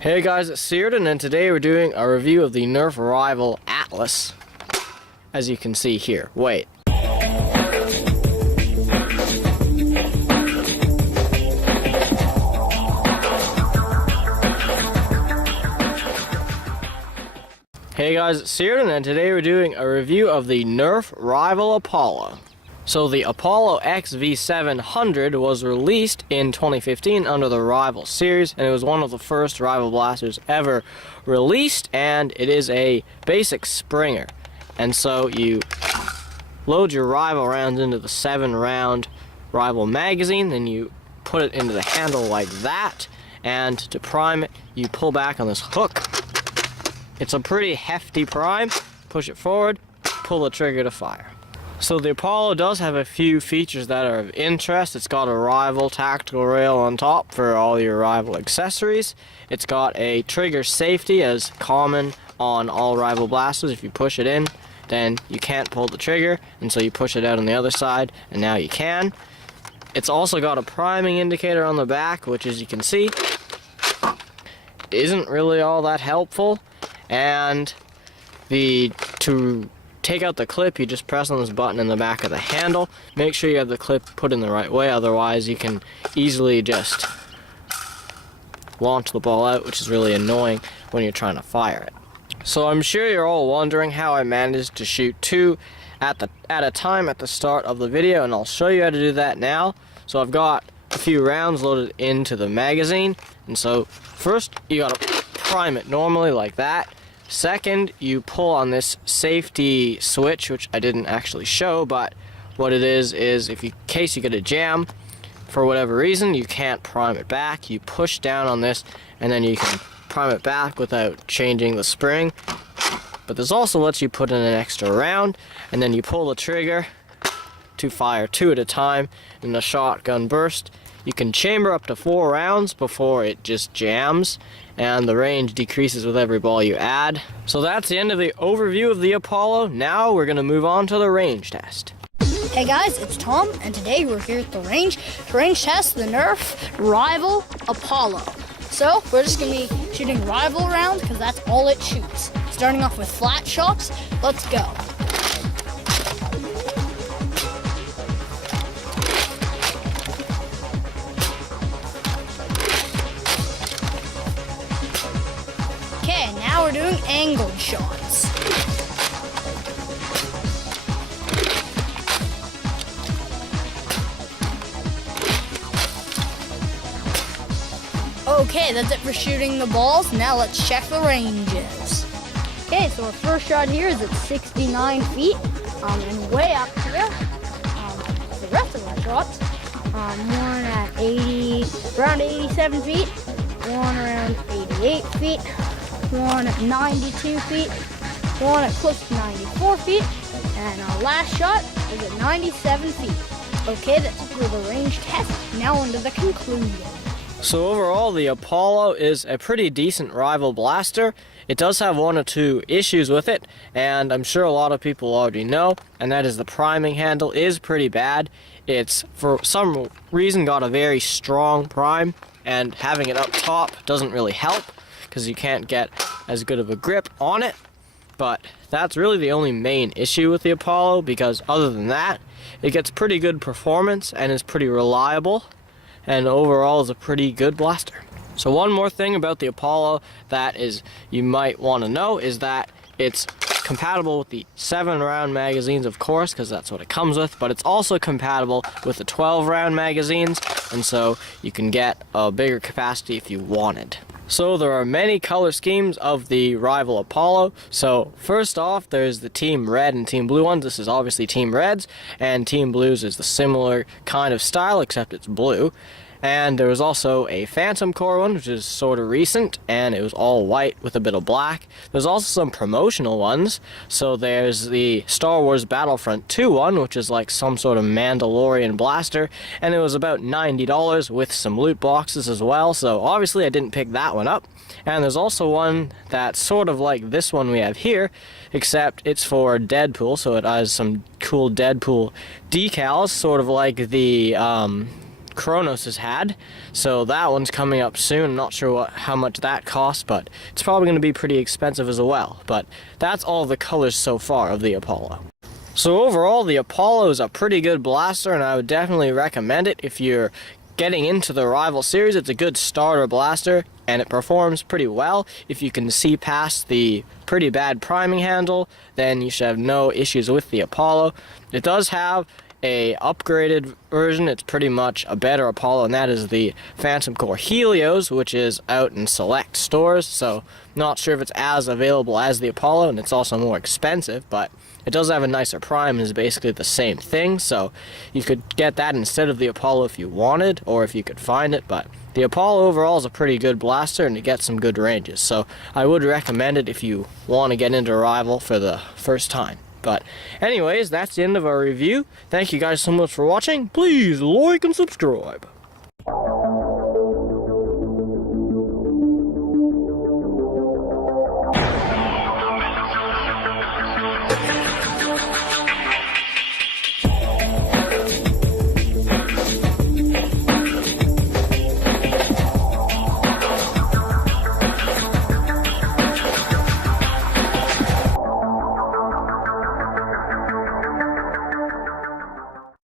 Hey guys, it's Searden, and today we're doing a review of the Nerf rival Atlas, as you can see here. Wait. Hey guys, it's Searden, and today we're doing a review of the Nerf rival Apollo. So the Apollo XV700 was released in 2015 under the Rival series, and it was one of the first rival blasters ever released, and it is a basic Springer. And so you load your rival rounds into the 7-round rival magazine, then you put it into the handle like that, and to prime it, you pull back on this hook. It's a pretty hefty prime. Push it forward, pull the trigger to fire. So the Apollo does have a few features that are of interest. It's got a rival tactical rail on top for all your rival accessories. It's got a trigger safety as common on all rival blasters. If you push it in, then you can't pull the trigger, and so you push it out on the other side, and now you can. It's also got a priming indicator on the back, which, as you can see, isn't really all that helpful. And to take out the clip, you just press on this button in the back of the handle. Make sure you have the clip put in the right way, otherwise you can easily just launch the ball out, which is really annoying when you're trying to fire it. So I'm sure you're all wondering how I managed to shoot two at a time at the start of the video, and I'll show you how to do that now. So I've got a few rounds loaded into the magazine, and so first you gotta prime it normally like that. Second, you pull on this safety switch, which I didn't actually show, but what it is if in case you get a jam for whatever reason, you can't prime it back. You push down on this, and then you can prime it back without changing the spring. But this also lets you put in an extra round, and then you pull the trigger to fire 2 at a time in the shotgun burst. You can chamber up to 4 rounds before it just jams, and the range decreases with every ball you add. So that's the end of the overview of the Apollo. Now we're going to move on to the range test. Hey guys, it's Tom, and today we're here at the range to range test the Nerf rival Apollo. So we're just going to be shooting rival rounds because that's all it shoots. Starting off with flat shots, let's go. Okay, now we're doing angled shots. Okay, that's it for shooting the balls. Now let's check the ranges. Okay, so our first shot here is at 69 feet, and way up here, the rest of our shots, one at around 87 feet, one around 88 feet, one at 92 feet, one at close to 94 feet, and our last shot is at 97 feet. Okay, that's it for the range test. Now on to the conclusion. So overall, the Apollo is a pretty decent rival blaster. It does have 1 or 2 issues with it, and I'm sure a lot of people already know, and that is the priming handle is pretty bad. It's, for some reason, got a very strong prime, and having it up top doesn't really help, because you can't get as good of a grip on it. But that's really the only main issue with the Apollo, because other than that, it gets pretty good performance and is pretty reliable, and overall is a pretty good blaster. So one more thing about the Apollo that is you might want to know is that it's compatible with the 7-round magazines, of course, because that's what it comes with, but it's also compatible with the 12-round magazines, and so you can get a bigger capacity if you wanted. So there are many color schemes of the rival Apollo. So first off, there's the Team Red and Team Blue ones. This is obviously Team Red's, and Team Blue's is the similar kind of style, except it's blue. And there was also a Phantom Core one, which is sort of recent, and it was all white with a bit of black. There's also some promotional ones. So there's the Star Wars Battlefront 2 one, which is like some sort of Mandalorian blaster, and it was about $90 with some loot boxes as well. So obviously I didn't pick that one up. And there's also one that's sort of like this one we have here, except it's for Deadpool, so it has some cool Deadpool decals, sort of like the Kronos has had. So that one's coming up soon. I'm not sure how much that costs, but it's probably going to be pretty expensive as well. But that's all the colors so far of the Apollo. So overall, the Apollo is a pretty good blaster, and I would definitely recommend it if you're getting into the rival series. It's a good starter blaster, and it performs pretty well. If you can see past the pretty bad priming handle, then you should have no issues with the Apollo. It does have a upgraded version. It's pretty much a better Apollo, and that is the Phantom Core Helios, which is out in select stores. So not sure if it's as available as the Apollo, and it's also more expensive, but it does have a nicer prime and is basically the same thing. So you could get that instead of the Apollo if you wanted, or if you could find it. But the Apollo overall is a pretty good blaster, and it gets some good ranges. So I would recommend it if you want to get into rival for the first time. But anyways, that's the end of our review. Thank you guys so much for watching. Please like and subscribe.